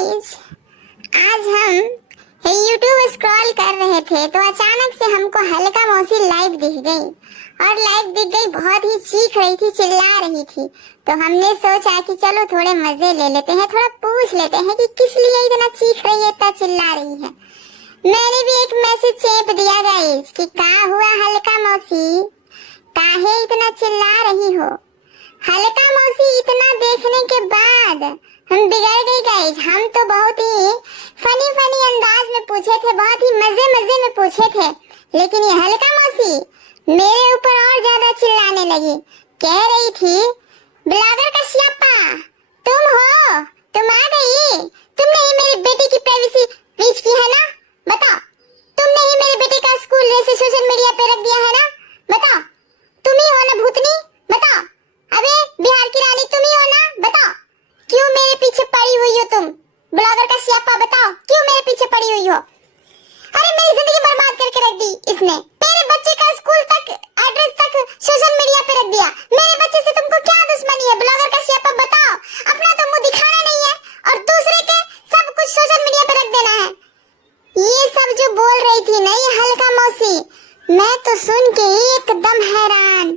Guys, आज हम YouTube scroll कर रहे थे तो अचानक से हमको हल्का मौसी लाइव दिख गई और लाइव दिख गई, बहुत ही चीख रही थी, चिल्ला रही थी। तो हमने सोचा कि चलो थोड़े मजे ले लेते हैं, थोड़ा पूछ लेते हैं कि किस लिए इतना चीख रही है, इतना चिल्ला रही है। मैंने भी एक मैसेज चेप दिया गाइस कि क्या हुआ हल्का मौसी, काहे इतना चिल्ला रही हो। हल्का मौसी इतना देखने के बाद हम बिगड़ गई गाइस। हम तो बहुत ही फनी अंदाज में पूछे थे, बहुत ही मजे में पूछे थे, लेकिन ये हल्का मौसी मेरे ऊपर और ज्यादा चिल्लाने लगी। कह रही थी, ब्लॉगर का श्यापा तुम हो, तुम आ गई, तुमने ही मेरी बेटी की प्राइवेसी रीच की है ना, बताओ। तुमने ही मेरे बेटे का स्कूल जैसे सोशल मीडिया पे रख दिया है ना, बताओ। तुम ही हो ना भूतनी, बताओ। अबे बिहार की रानी तुम ही हो ना, बताओ। क्यों मेरे पीछे पड़ी हुई हो तुम, ब्लॉगर का श्यापा, बताओ क्यों मेरे पीछे पड़ी हुई हो। अरे मेरी जिंदगी बर्बाद करके रख दी इसने, तेरे बच्चे का स्कूल तक एड्रेस तक सोशल मीडिया पे रख दिया। मेरे बच्चे से तुमको क्या दुश्मनी है, ब्लॉगर का श्यापा, बताओ। अपना तो मुंह दिखाना नहीं है और दूसरे के सब कुछ सोशल मीडिया पे रख देना है। ये सब जो बोल रही थी ना ये हल्का मौसी, मैं तो सुन के ही एकदम हैरान।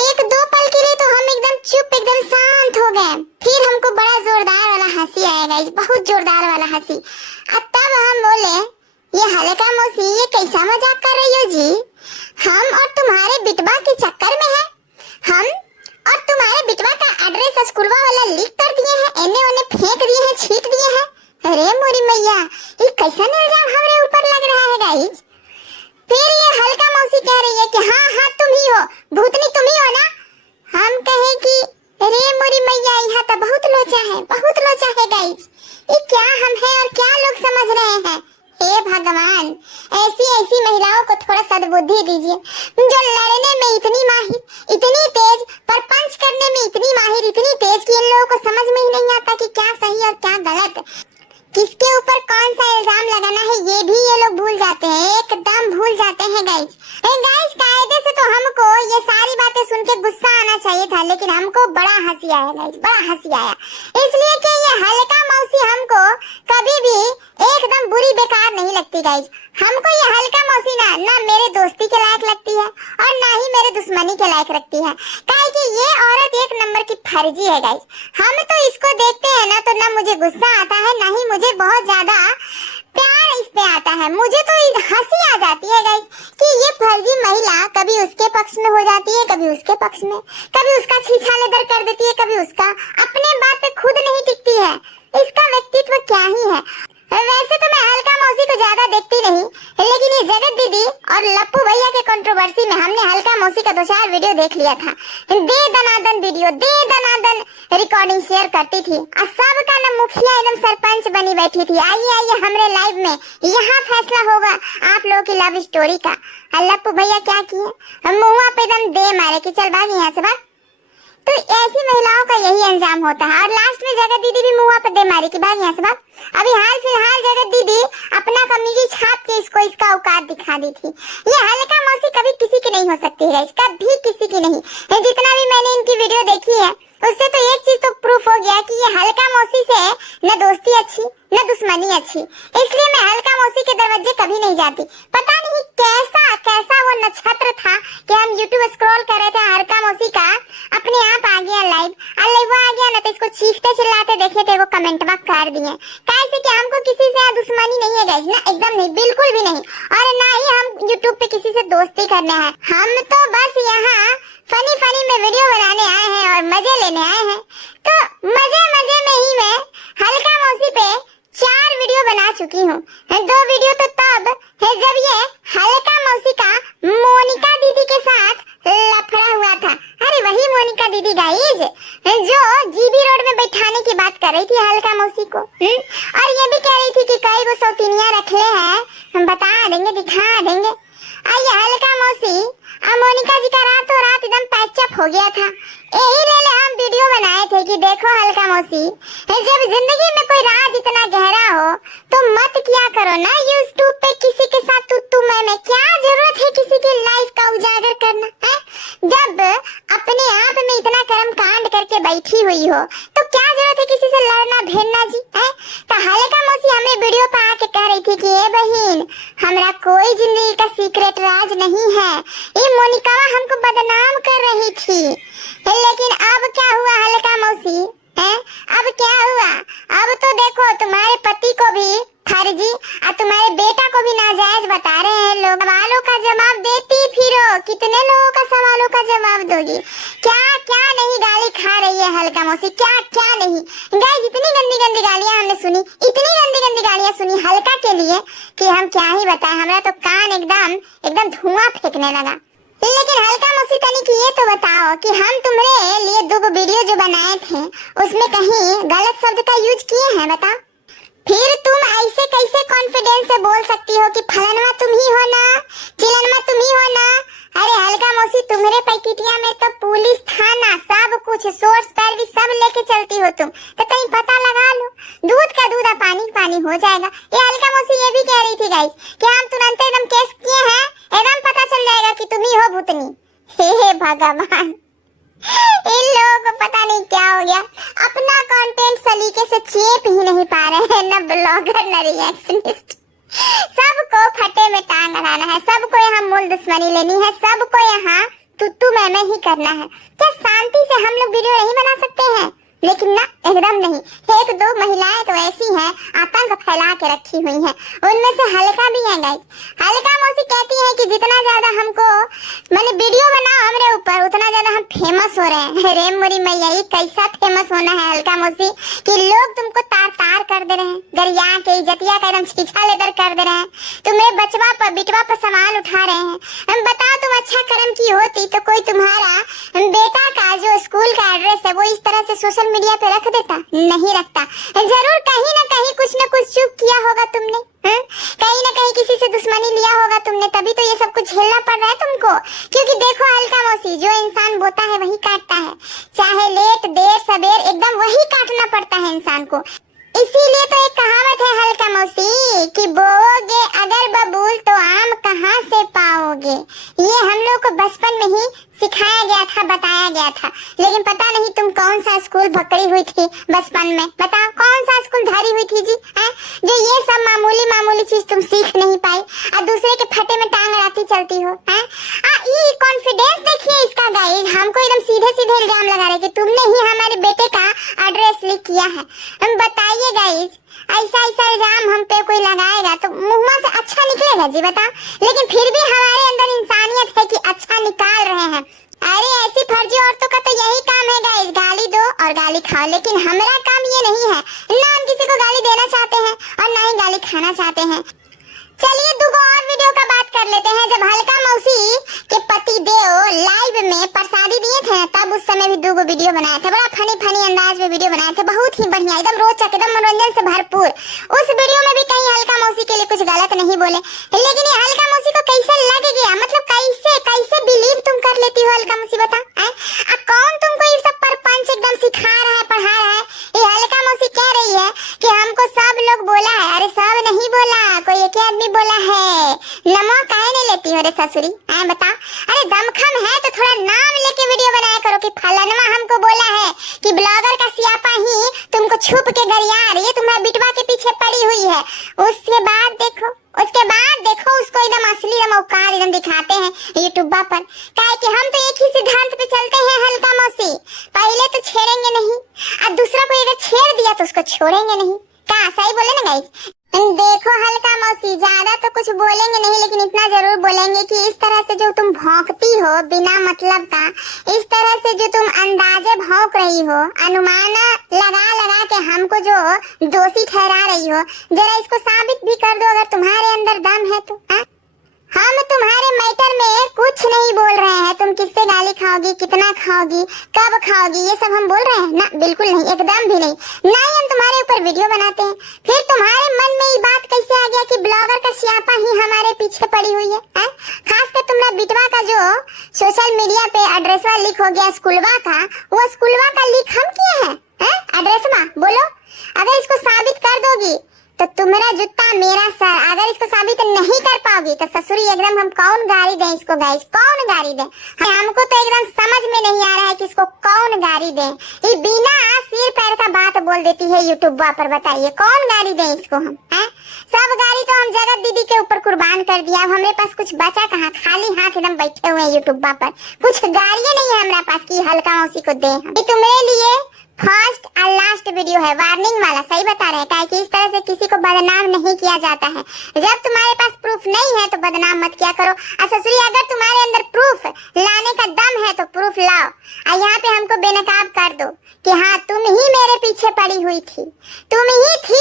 एक दो पल के लिए तो हम एकदम चुप, एकदम शांत हो गए। फिर हमको बड़ा जोरदार वाला हंसी आया गाइस, बहुत जोरदार वाला हंसी। अब तब हम बोले, ये हल्का मौसी ये कैसा मजाक कर रही हो जी, हम और तुम्हारे बिटवा के चक्कर में है। हम और तुम्हारे बिटवा का एड्रेस स्कूलवा वाला लीक कर दिए हैं, एने ओने फेंक दिए हैं, छीट दिए हैं। अरे मोरी मैया, ये कैसा इल्जाम हमारे ऊपर लग रहा है गाइस। फिर ये हल्का मौसी कह रही है कि हाँ तुम ही हो, भूतनी तुम ही हो ना। हम कहे कि अरे मोरी मैया, यहाँ तो बहुत लोचा है, बहुत लोचा है गाइस। ये क्या हम हैं और क्या लोग समझ रहे हैं। हे भगवान, ऐसी महिलाओं को थोड़ा सद्बुद्धि दीजिए, जो लड़ने में इतनी माहिर, इतनी तेज, पर पंच करने में इतनी माहिर, इतनी तेज कि इन लोगों को समझ में ही नहीं आता कि क्या सही और क्या गलत, किसके ऊपर कौन सा इल्जाम लगाना है, ये भी ये लोग भूल जाते हैं, एकदम भूल जाते हैं गाइस। गाइस कायदे से तो हमको ये सारी बातें सुन के गुस्सा आना चाहिए था, लेकिन हमको बड़ा हंसी आया गाइस, बड़ा हंसी आया। इसलिए कि ये हल्का मौसी हमको कभी भी एकदम बुरी बेकार नहीं लगती गाइस। हमको ये हल्का मौसी ना मेरे दोस्ती के लायक लगती है और ना ही मेरे दुश्मनी के लायक लगती है, काहे कि ये औरत एक नंबर की फर्जी है गाइस। हम तो इसको देखते हैं ना तो ना मुझे गुस्सा आता है, ना ही मुझे बहुत ज्यादा प्यार इस पे आता है। मुझे तो हंसी आ जाती है गाइस कि ये फर्जी महिला कभी उसके पक्ष में हो जाती है, कभी उसके पक्ष में, कभी उसका छीछालेदर कर देती है, कभी उसका, अपने बात पे खुद नहीं टिकती है। इसका व्यक्तित्व क्या ही है। वैसे तो मैं हल्का मौसी को ज्यादा देखती नहीं, लेकिन ये जगत दीदी और लप्पू भैया के कंट्रोवर्सी में हमने हल्का मौसी का 2-4 वीडियो देख लिया था। दे दनादन वीडियो, दे दनादन रिकॉर्डिंग शेयर करती थी और सबका ना मुखिया एकदम सरपंच बनी बैठी थी। आइए हमारे लाइव में, यहाँ फैसला होगा आप लोगों की लव स्टोरी का। लप्पू भैया क्या किए, मुँह पे एकदम दे मारे कि चल भाग यहाँ से भाग। तो ऐसी महिलाओं का यही अंजाम होता है। और लास्ट में जगत दीदी भी मुंह पे दे मारी कि भाग यहाँ से भाग। अभी हाल फिलहाल जगत दीदी अपना कमीजी छाप के इसको इसका औकात दिखा दी थी। ये हल्का मौसी कभी किसी की नहीं हो सकती है, इसका भी किसी की नहीं। जितना भी मैंने इनकी वीडियो देखी है उससे तो एक चीज तो प्रूफ हो गया कि ये हल्का मौसी से न दोस्ती अच्छी न दुश्मनी अच्छी। इसलिए मैं हल्का मौसी के दरवाजे कभी नहीं जाती। पता नहीं कैसा वो नक्षत्र था कि हम YouTube स्क्रॉल कर रहे थे, हल्का मौसी का अपने आप आ गया लाइव आ गया ना, तो इसको चीखते चिल्लाते देखे थे, वो कमेंट में कर दिए। कैसे कि हमको किसी से दुश्मनी नहीं है गाइस, ना एकदम नहीं, बिल्कुल भी नहीं, और ना ही हम YouTube पे किसी से दोस्ती करने हैं। हम तो बस यहाँ फनी में वीडियो बनाने आए हैं और मजे लेने आए हैं। तो मजे में ही मैं हल्का मौसी पे 4 वीडियो बना चुकी हूँ। 2 वीडियो तो तब है जब ये हल्का मौसी का मोनिका दीदी के साथ लफड़ा हुआ था। अरे वही मोनिका दीदी गाइस जो जीबी रोड में बैठाने की बात कर रही थी हल्का मौसी को, और ये भी कह रही थी कि कई वो सौतीनियां रखे हैं, हम बता देंगे, दिखा देंगे। आइए हल्का मौसी अब मोनिका जी का रातों रात एकदम पैचअप हो गया था। यही ले हम वीडियो बनाए थे कि देखो हल्का मौसी, जब जिंदगी में कोई राज इतना गहरा हो तो मत किया करो ना यूट्यूब पे किसी के साथ तू मैं क्या जरूरत है किसी की लाइफ का उजागर करना है। जब अपने आप में इतना कर्म कांड करके बैठी हुई हो तो क्या जरूरत है किसी से लड़ना भिड़ना जी है। तो हल्का मौसी हमें वीडियो पे आके कह रही थी कि ए बहन हमरा कोई जिंदगी का सीक्रेट राज नहीं है, ये मोनिका हमको बदनाम कर रही थी। लेकिन अब क्या हुआ हल्का मौसी है, अब क्या हुआ? अब तो देखो तुम्हारे पति को भी फर्जी और तुम्हारे बेटा को भी नाजायज बता रहे हैं लोग। सवालों का जवाब देती फिरो, कितने लोगों का सवालों का जवाब दोगी? क्या क्या नहीं गाली खा रही है हल्का मौसी, क्या क्या नहीं। गाइस इतनी गंदी गंदी गालियां हमने सुनी, इतनी गंदी गंदी गालियां सुनी हल्का के लिए कि हम क्या ही बताएं। हमारा तो कान एकदम धुआं फेंकने लगा। लेकिन हल्का मौसी तनिक ये तो बताओ कि हम तुम्हारे लिए 2 वीडियो जो बनाए थे उसमें कहीं गलत शब्द का यूज किए हैं? बताओ। फिर तुम ऐसे कैसे कॉन्फिडेंस से बोल सकती हो कि फलनवा तुम ही हो ना, चिलनवा तुम ही हो ना? अरे हल्का मौसी तुम्हारे पैकेटिया में तो पुलिस थाना सब कुछ सोर्स पैरवी सब लेके चलती हो तुम, तो कहीं पता लगा लो। दूध का दूध पानी पानी हो जाएगा। ये हल्का मौसी ये भी कह रही थी गाइस कि हम तुरंत एकदम केस किए हैं, एकदम पता चल जाएगा कि तुम ही हो भूतनी। हे भगवान, इन लोगों को पता नहीं क्या हो गया, अपना कंटेंट सलीके से चेप ही नहीं पा रहे हैं, न ब्लॉगर न रिएक्शनिस्ट। सबको फटे में टांग अड़ाना है, सबको यहाँ मूल दुश्मनी लेनी है, सबको यहाँ तुत्तू मैं ही करना है। क्या शांति से हम लोग वीडियो नहीं बना सकते हैं? लेकिन ना, एकदम नहीं। 1-2 महिलाएं तो ऐसी हैं आतंक फैला के रखी हुई हैं, उनमें से हल्का भी है गाइस। हल्का मौसी कहती है कि जितना ज्यादा हमको मैंने वीडियो बनाओ हमारे ऊपर उतना ज्यादा हम फेमस हो रहे हैं। अरे मोरी मैया, ये कैसा फेमस होना है हल्का मौसी कि लोग तुमको तार तार कर दे रहे हैं, गरिया के इज्जतिया का एकदम छीछा लेकर कर दे रहे हैं, तुम्हें बचवा पर बिटवा पर सवाल उठा रहे हैं। हम बताओ तुम अच्छा कर्म की होती तो कोई तुम्हारा बेटा का जो स्कूल का एड्रेस है वो इस तरह से सोशल मीडिया पे रख देता? नहीं रखता। जरूर कहीं ना कहीं कुछ न कुछ चूक किया होगा तुमने, कहीं ना कहीं किसी से दुश्मनी लिया होगा तुमने, तभी तो ये सब कुछ झेलना पड़ रहा है तुमको। क्योंकि देखो हल्का मौसी, जो इंसान बोता है वही काटता है, चाहे लेट देर सबेर एकदम वही काटना पड़ता है इंसान को। इसीलिए तो एक कहावत है हल्का मौसी कि बोओगे अगर बबूल तो आम कहाँ से पाओगे। ये हम लोग को बचपन में ही सिखाया गया था, बताया गया था। लेकिन पता नहीं तुम कौन सा स्कूल भकड़ी हुई थी बचपन में, बताओ कौन सा स्कूल धारी हुई थी जी है? जो ये सब मामूली चीज तुम सीख नहीं पाई और दूसरे के फटे में टांग अड़ाती चलती हो है? ये कॉन्फिडेंस देखिए इसका गाइस, हमको एकदम सीधे सीधे इल्जाम लगा रहे कि तुमने ही हमारे बेटे का एड्रेस लीक किया है। हम बताइए गाइस, ऐसा इल्जाम हम पे कोई लगाएगा तो मुंह से अच्छा निकलेगा जी बताओ? लेकिन फिर भी हमारे अंदर इंसानियत है कि अच्छा निकाल रहे हैं। अरे ऐसी फर्जी औरतों का तो यही काम है गाइस, गाली दो और गाली खाओ। लेकिन हमारा काम ये नहीं है, ना हम किसी को गाली देना चाहते हैं और ना ही गाली खाना चाहते हैं। चलिए 2 और वीडियो का बात कर लेते हैं। जब हल्का मौसी के पति देव लाइव में प्रसादी दिए थे तब उस समय भी 2 वीडियो बनाए थे, बड़ा फनी अंदाज में वीडियो बनाए थे, बहुत ही बढ़िया, एकदम रोचक, एकदम मनोरंजन से भरपूर। उस वीडियो में भी कहीं हल्का मौसी के लिए कुछ गलत नहीं बोले, लेकिन ये हल्का मौसी को कैसे लग गया, मतलब कैसे बिलीव तुम कर लेती हो हल्का मौसी बता? कौन तुमको ये सब परपंच एकदम सिखा रहा है, पढ़ा रहा है? ये हल्का मौसी कह रही है कि हमको सब लोग बोला है। अरे सब नहीं बोला, कोई एक आदमी बोला है। नमो काहे नहीं लेती हो रे ससुरी, बता? अरे दमखम है तो थोड़ा नाम लेके वीडियो बनाया करो कि फलनवा हमको बोला है कि ब्लॉगर का सियापा ही तुमको छुप के गरिया रही है, तुम्हारा बिटवा के पीछे पड़ी हुई है। उसके बाद देखो उसको एकदम असली औकात एकदम दिखाते हैं यूट्यूब पर। काहे कि हम तो एक ही सिद्धांत पे चलते हैं हल्का मौसी, पहले तो छेड़ेंगे नहीं और दूसरा को अगर छेड़ दिया तो उसको छोड़ेंगे नहीं। क्या सही बोले ना गाइस? देखो हल्का मौसी, ज्यादा तो कुछ बोलेंगे नहीं, लेकिन इतना जरूर बोलेंगे कि इस तरह से जो तुम भौंकती हो बिना मतलब का, इस तरह से जो तुम अंदाजे भौंक रही हो, अनुमान लगा के हमको जो दोषी ठहरा रही हो, जरा इसको साबित भी कर दो अगर तुम्हारे अंदर दम है तो। हम तुम्हारे मैटर में कुछ नहीं बोल रहे हैं, तुम किससे गाली खाओगी, कितना खाओगी, कब खाओगी, ये सब हम बोल रहे हैं ना? बिल्कुल नहीं, एकदम भी नहीं। ना ही हम तुम्हारे ऊपर वीडियो बनाते हैं। फिर तुम्हारे मन में ये बात कैसे आ गया कि ब्लॉगर का सियापा ही हमारे पीछे पड़ी हुई है? खासकर तुम्हारा बिटवा का जो सोशल मीडिया पे एड्रेस लीक हो गया स्कूलवा का, वो स्कूलवा का लीक हम किए हैं एड्रेस में? बोलो, अगर इसको साबित कर दोगी तो तुम्हारा जूता मेरा सर। अगर इसको साबित नहीं कर पाओगी तो ससुरी एकदम हम कौन गाड़ी दें इसको गाइस, कौन गाड़ी दें? हमको तो एकदम समझ में नहीं आ रहा है कि इसको कौन गाड़ी दें। ये बिना सिर पैर का बात बोल देती है यूट्यूब पर। बताइए कौन गाली दे इसको हम, हैं? सब गाली तो हम जगत दीदी के ऊपर कुर्बान कर दिया। अब हमारे पास कुछ बचा कहाँ, खाली हाथ एकदम बैठे हुए हैं यूट्यूब पर। कुछ गालियां नहीं है हमारे पास कि हल्का मौसी को दे। तुम्हारे लिए फर्स्ट और लास्ट वीडियो है, वार्निंग वाला। सही बता रहे हैं कि इस तरह से किसी को बदनाम नहीं किया जाता है। जब तुम्हारे पास प्रूफ नहीं है तो बदनाम मत किया करो। ससुरी अगर तुम्हारे अंदर प्रूफ लाने का दम है तो प्रूफ लाओ और यहाँ पे हमको बेनकाब कर दो कि हाँ तुम ही मेरे पीछे पड़ी हुई थी, तुम ही थी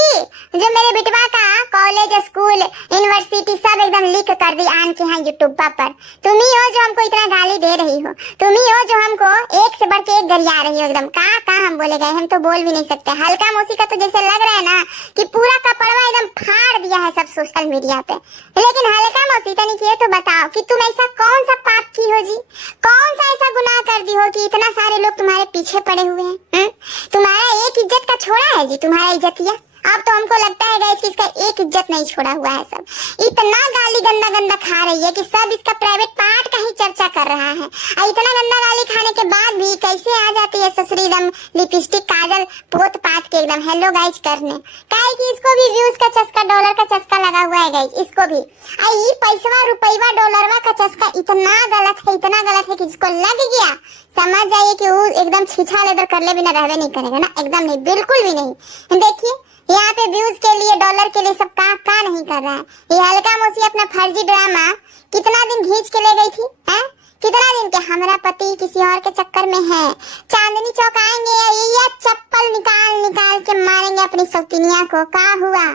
जो मेरे बिटवा का कॉलेज, स्कूल, यूनिवर्सिटी सब एकदम लीक कर दी आन के यहाँ यूट्यूब पर। तुम ही हो जो हमको इतना गाली दे रही हो, तुम ही हो जो हमको एक से बढ़ के एक गरिया रही हो। एकदम कहाँ हम बोले गए, हम तो बोल भी नहीं सकते। हल्का मौसी का तो जैसे लग रहा है ना कि पूरा कपड़वा एकदम फाड़ दिया है सब सोशल मीडिया पे। लेकिन हल्का मौसी तनिक ये तो बताओ कि तुम ऐसा कौन सा पाप की हो जी, कौन सा ऐसा गुनाह कर दी हो कि इतना सारे लोग तुम्हारे पीछे पड़े हुए हैं? तुम्हारा एक इज्जत का छोड़ा है जी, तुम्हारा इज्जतिया। अब तो हमको लगता है गाइस कि इसका एक इज्जत नहीं छोड़ा हुआ है। सब इतना गाली गंदा गंदा खा रही है कि सब इसका प्राइवेट पार्ट का ही चर्चा कर रहा है। और इतना गंदा गाली खाने के बाद भी कैसे आ जाती है ससुरी एकदम लिपस्टिक काजल पोत पात के एकदम हेलो गाइस करने। काहे कि इसको भी व्यूज का चस्का, डॉलर का चस्का लगा हुआ है गाइस इसको भी। और ये पैसा रुपया डॉलरवा का चस्का इतना गलत है, इतना गलत है कि जिसको लग गया समझ जाइए कि वो एकदम छीछा लेदर कर ले बिना रहवे नहीं करेगा ना, एकदम नहीं, बिल्कुल भी नहीं। देखिए यहाँ पे व्यूज के लिए, डॉलर के लिए सब का नहीं कर रहा है। ये हल्का मौसी अपना फर्जी ड्रामा कितना दिन खींच के ले गई थी, हैं? कितना दिन के हमारा पति किसी और के चक्कर में है, चांदनी चौक आएंगे या चप्पल निकाल निकाल के मारेंगे अपनी सौतीनिया को। का हुआ,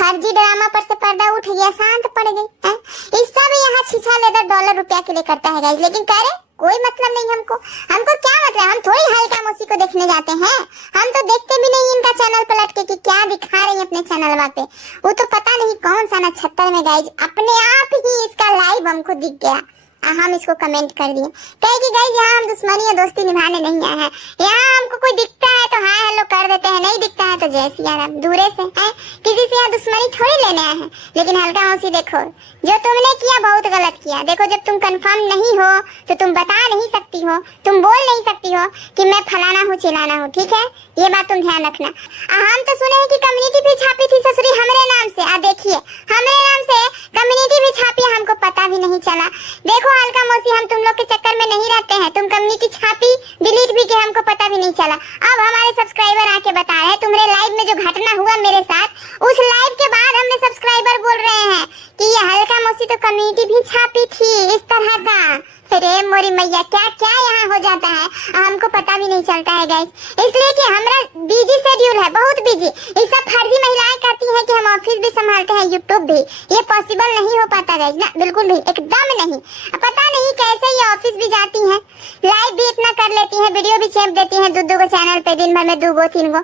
फर्जी ड्रामा पर से पर्दा उठ गया, शांत पड़ गई, हैं? इस सब यहाँ छीछा लेदर डॉलर रुपया के लिए करता है गाइस। लेकिन करे कोई मतलब नहीं हमको क्या मतलब, हम थोड़ी हल्का मौसी को देखने जाते हैं। हम तो देखते भी नहीं इनका चैनल पलट के कि क्या दिखा रही है अपने चैनल पे। वो तो पता नहीं कौन सा नक्षत्र में गाइज अपने आप ही इसका लाइव हमको दिख गया, हम इसको कमेंट कर दिए। कहे कि गाइज यहाँ हम दुश्मनी या दोस्ती निभाने नहीं आए हैं, यहाँ हमको कोई दिखता है तो हाय हेलो कर देते हैं, नहीं दिखता है तो जय सिया राम दूरे से है। किसी से यहाँ दुश्मनी थोड़ी लेने आए हैं। लेकिन हल्का मौसी देखो जो तुमने किया बहुत गलत किया। देखो जब तुम कंफर्म नहीं हो तो तुम बता नहीं सकती हो, तुम बोल नहीं सकती हो कि मैं फलाना हूँ चिलाना हूँ, ठीक है? ये बात तुम ध्यान रखना। हम तो सुने हैं कि कम्युनिटी भी छापी थी ससुरी हमरे नाम से। देखिए हमरे नाम से कम्युनिटी भी छापी, हमको पता भी नहीं चला। देखो हल्का मौसी हम तुम लोग के चक्कर में नहीं रहते हैं, तुम कम्युनिटी छापी डिलीट भी किया, हमको पता भी नहीं चला। अब हमारे सब्सक्राइबर आके बता रहे हैं तुम्हारे लाइव में जो घटना हुआ मेरे साथ, उस लाइव के बाद हमने सब्सक्राइबर बोल रहे हैं कि ये हल्का मौसी तो कम्युनिटी भी छापी थी इस तरह का। अरे मोरी मैया क्या क्या यहाँ हो जाता है, हमको पता भी नहीं चलता है गाइस। इसलिए कि हमारा बिजी शेड्यूल है, बहुत बिजी। ये सब फर्जी महिलाएं करती हैं कि हम ऑफिस भी संभालते हैं, यूट्यूब भी। ये पॉसिबल नहीं हो पाता गाइस ना, बिल्कुल भी, एकदम नहीं। पता नहीं कैसे ये ऑफिस भी जाती हैं, लाइव भी इतना कर लेती हैं, वीडियो भी छाप देती हैं, दो को चैनल पे दिन भर में 2 3 गो।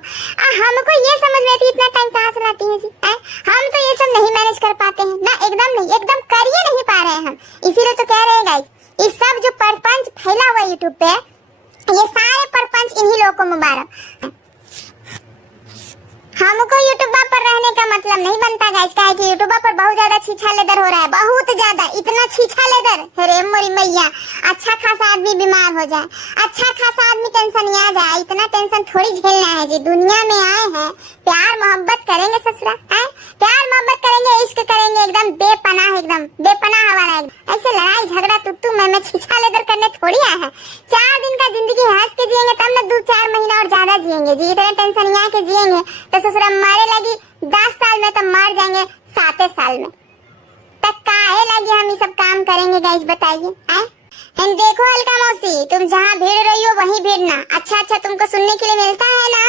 हमको ये समझ में आती इतना टाइम कहाँ से लाती है जी? हम तो ये सब नहीं मैनेज कर पाते हैं ना, एकदम नहीं, एकदम कर ही नहीं पा रहे हैं हम। इसीलिए तो कह रहे हैं गाइस इस सब जो परपंच फैला हुआ है यूट्यूब पे, ये सारे परपंच इन्हीं लोगों को मुबारक। हमको यूट्यूब पर रहने का मतलब नहीं बनता गाइस, क्या है कि यूट्यूब पर बहुत ज्यादा छीछा लेदर हो रहा है, बहुत ज्यादा, इतना छीछा लेदर। अरे मोरी मैया अच्छा खासा आदमी बीमार हो जाए, अच्छा खासा आदमी टेंशन में आ जाए, इतना टेंशन थोड़ी झेलना है जी। दुनिया में आए हैं, प्यार मोहब्बत करेंगे ससुरा, प्यार मोहब्बत करेंगे, इश्क करेंगे, एकदम बेपनाह, एकदम बेपनाह वाला। ऐसे लड़ाई झगड़ा तुत्तू मैं छीछा लेदर करने थोड़ी आए हैं। 4 दिन का जिंदगी हंस के जिएंगे तब ना 2-4 महीना और ज्यादा जिएंगे जी। इतने टेंशन यहाँ के जिएंगे तो ससुरा मारे लगी 10 साल में तो मर जाएंगे 7 साल में। तक काहे लगी हम ये सब काम करेंगे गाइस बताइए? देखो हल्का मौसी तुम जहाँ भीड़ रही हो वहीं भीड़ना। अच्छा तुमको सुनने के लिए मिलता है ना,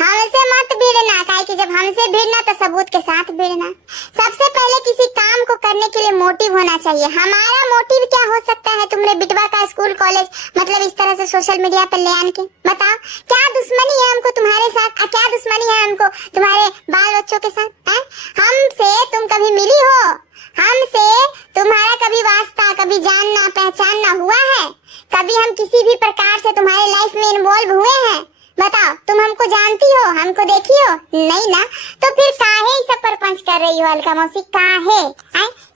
हमसे मत भीड़ना, काहे कि जब हमसे भीड़ना तो सबूत के साथ भीड़ना। सबसे पहले किसी काम को करने के लिए मोटिव होना चाहिए। हमारा मोटिव क्या हो सकता है तुमने बिटवा का स्कूल कॉलेज मतलब इस तरह से सोशल मीडिया पर ले आने के? बताओ क्या दुश्मनी है हमको तुम्हारे साथ, क्या दुश्मनी है हमको तुम्हारे बाल बच्चों के साथ? हमसे तुम कभी मिली हो? हमसे तुम्हारा कभी वास्ता, कभी जानना पहचानना हुआ है? कभी हम किसी भी प्रकार से तुम्हारे लाइफ में इन्वॉल्व हुए हैं? बताओ तुम हमको जानती हो, हमको देखी हो? नहीं ना, तो फिर काहे सब परपंच कर रही हो हल्का मौसी, काहे?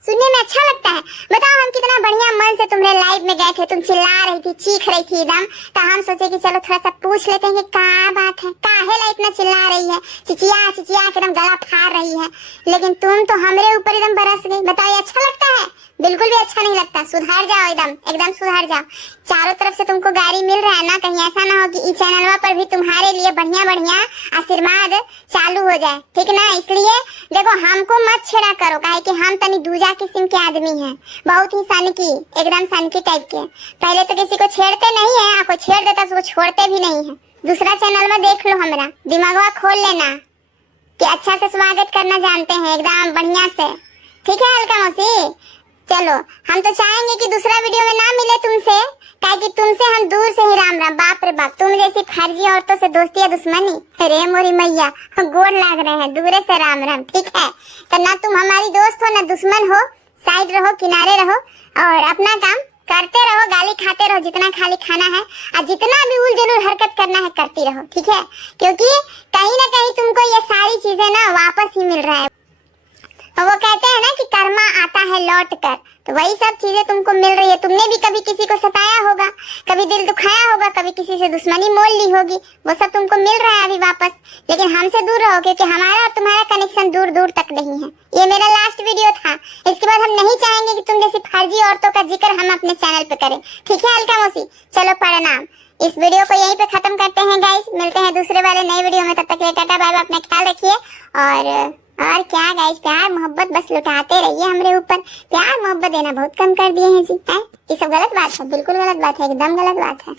सुनने में अच्छा लगता है। बताओ हम कितना बढ़िया मन से तुम्हारे लाइव में गए थे, तुम चिल्ला रही थी, चीख रही थी एकदम, तो हम सोचे कि चलो थोड़ा सा पूछ लेते हैं कि क्या बात है, काहे ला इतना चिल्ला रही है, चिचिया चिचिया एकदम गला फाड़ रही है। लेकिन तुम तो हमरे ऊपर एकदम बरस गई। बताओ ये अच्छा लगता है? बिल्कुल भी अच्छा नहीं लगता। सुधर जाओ, एकदम सुधर जाओ। चारों तरफ से तुमको गाड़ी मिल रहा है ना, कहीं ऐसा ना हो कि इस चैनलवा पर भी तुम्हारे लिए बढ़िया बढ़िया आशीर्वाद चालू हो जाए, ठीक ना। इसलिए देखो हमको मत छेड़ा करो, काहे कि हम तनी दूजा किस्म के आदमी हैं, बहुत ही सनकी, एकदम सनकी टाइप के। पहले तो किसी को छेड़ते नहीं है, कोई छेड़ देता तो छोड़ते भी नहीं है। दूसरा चैनल में देख लो, हमारा दिमागवा खोल लेना कि अच्छा से स्वागत करना जानते हैं एकदम बढ़िया से, ठीक है हल्का मौसी। चलो हम तो चाहेंगे कि दूसरा वीडियो में ना मिले तुमसे, कि तुमसे हम दूर से ही राम राम। बाप रे बाप, तुम जैसी फर्जी औरतों से दोस्ती या दुश्मनी, अरे मोरी मैया गोड़ लाग रहे हैं, दूर से राम राम, ठीक है। तो ना तुम हमारी दोस्त हो ना दुश्मन हो, साइड रहो, किनारे रहो और अपना काम करते रहो, गाली खाते रहो जितना खाली खाना है, और जितना भी उलझुल हरकत करना है करती रहो, ठीक है। क्योंकि कहीं ना कहीं तुमको ये सारी चीजें ना वापस ही मिल रहा है। तो वो कहते हैं ना कि कर्मा आता है लौट कर, तो वही सब चीजें तुमको मिल रही है। तुमने भी कभी किसी को सताया होगा, कभी दिल दुखाया होगा, कभी किसी से दुश्मनी मोल ली होगी, वो सब तुमको मिल रहा है अभी वापस। लेकिन हमसे दूर रहो, क्योंकि हमारा और तुम्हारा कनेक्शन दूर दूर तक नहीं है। ये मेरा लास्ट वीडियो था, इसके बाद हम नहीं चाहेंगे कि तुम जैसी फर्जी औरतों का जिक्र हम अपने चैनल पे करें, ठीक है अलका मौसी। चलो प्रणाम, इस वीडियो को यहीं पे खत्म करते हैं गाइस, मिलते हैं दूसरे वाले नए वीडियो में, तब तक के लिए टाटा बाय बाय, अपना ख्याल रखिए। और क्या गाइस, प्यार मोहब्बत बस लुटाते रहिए हमरे ऊपर, प्यार मोहब्बत देना बहुत कम कर दिए हैं जी, है। ये सब गलत बात है, बिल्कुल गलत बात है, एकदम गलत बात है।